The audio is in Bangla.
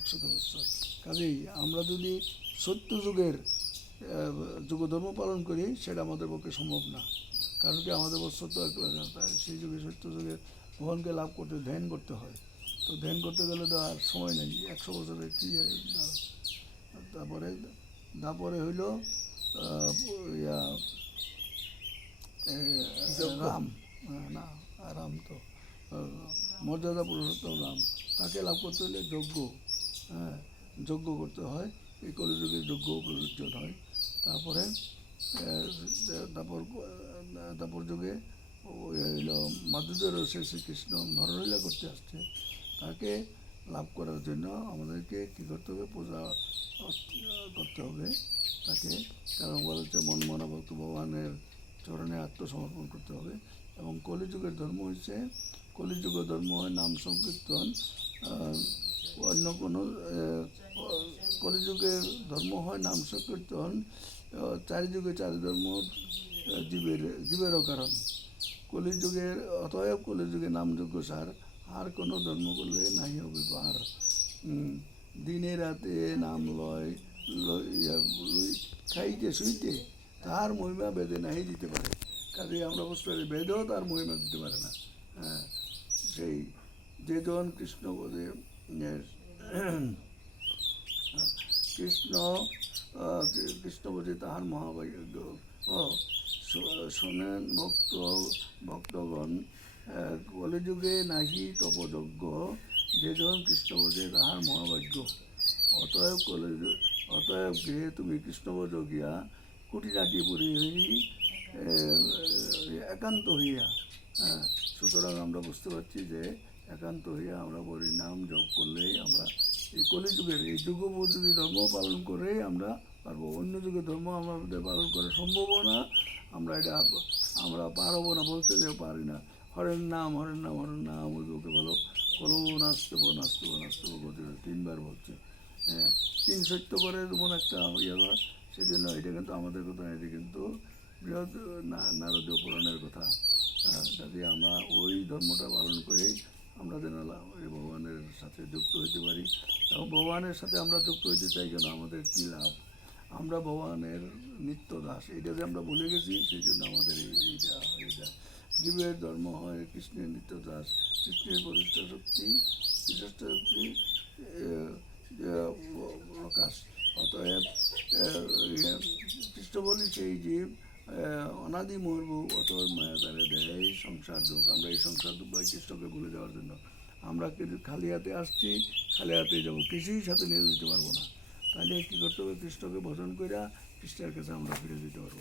100 বছর। কাজেই আমরা যদি সত্য যুগের যুগধর্ম পালন করি সেটা আমাদের পক্ষে সম্ভব না। কারণ কি আমাদের বছর তো সেই যুগে সত্য যুগের ভগবানকে লাভ করতে ধ্যান করতে হয়। তো ধ্যান করতে গেলে তো আর সময় নেই, 100 বছরে কী। তারপরে তারপরে হইল ইয়া রাম, না রাম তো মর্যাদা পুরুষোত্তম রাম, তাকে লাভ করতে হলে যজ্ঞ, হ্যাঁ যজ্ঞ করতে হয়। এই কলিযুগে যজ্ঞ প্রয়োজন হয়। তারপরে তারপর তারপর যুগে হইল মাধুর্যের রসে শ্রীকৃষ্ণ নরলীলা করতে আসছে, তাকে লাভ করার জন্য আমাদেরকে কী করতে হবে? পূজা করতে হবে তাকে। কারণ বলা হচ্ছে মনমনা ভক্ত ভগবানের চরণে আত্মসমর্পণ করতে হবে। এবং কলিযুগের ধর্ম হচ্ছে, কলিযুগের ধর্ম হয় নাম সংকীর্তন। অন্য কোনো কলিযুগের ধর্ম হয় নাম সংকীর্তন। চারিযুগে চারি ধর্ম জীবেরও কারণ। কলিযুগের অতএব কলিযুগে নামযোগ্য সার, আর কোনো ধর্ম করলে নাই হবে পার। দিনে রাতে নাম লয় খাইতে শুইতে, তার মহিমা বেদে নাহি দিতে পারে। কাজে আমরা বুঝতে পারি বেদেও তার মহিমা দিতে পারে না। হ্যাঁ, সেই যেজন কৃষ্ণ বোধে কৃষ্ণ কৃষ্ণ বোধে তাহার মহাভাগ্য শোনেন ভক্তগণ, কলিযুগে নাহি তপযজ্ঞ, যেজন কৃষ্ণ বোধে তাহার মহাভাগ্য। অতএব অতএব গৃহে তুমি কৃষ্ণভোজ গিয়া কুটিনাটি পুরী একান্ত হইয়া। হ্যাঁ, সুতরাং আমরা বুঝতে পারছি যে একান্ত হইয়া আমরা হরিনাম জপ করলেই আমরা এই কলিযুগের এই যুগোপযোগী ধর্ম পালন করেই আমরা পারবো। অন্য যুগের ধর্ম আমাদের পালন করা সম্ভবও না, আমরা পারবো না, বলতে যে পারি না। হরের নাম হরের নাম হরের নাম, ওই ওকে বলো কলো নাচতেব নাচতেব নাচতেব গতি 3বার বলছে। হ্যাঁ, 3 সত্য করে যেমন একটা ইয়ে হয়, সেই জন্য এটা কিন্তু আমাদের কথা, এটা কিন্তু বৃহৎ নারদীয় পুরাণের কথা। যাতে আমরা ওই ধর্মটা পালন করেই আমরা যেন ভগবানের সাথে যুক্ত হইতে পারি। এবং ভগবানের সাথে আমরা যুক্ত হইতে চাই কেন? আমাদের কী লাভ? আমরা ভগবানের নিত্য দাস, এটা যে আমরা ভুলে গেছি, সেই জন্য আমাদের এইটা জীবের ধর্ম হয় কৃষ্ণের নিত্য দাস। কৃষ্ণের প্রতিষ্ঠা শক্তি প্রকাশ। অতএব কৃষ্ণ বলি সেই জীব অনাদি মরবু, অতএব মায়া তারে দেয় সংসার দুঃখ। আমরা এই সংসার দুঃখ ভাই কৃষ্ণকে ভুলে যাওয়ার জন্য। আমরা কিন্তু খালি হাতে আসছি, খালি হাতে যাবো, কিছুই সাথে নিয়ে যেতে পারবো না। তাহলে কী করতে হবে? কৃষ্ণকে ভজন করে কৃষ্ণের কাছে আমরা ফিরে যেতে পারবো।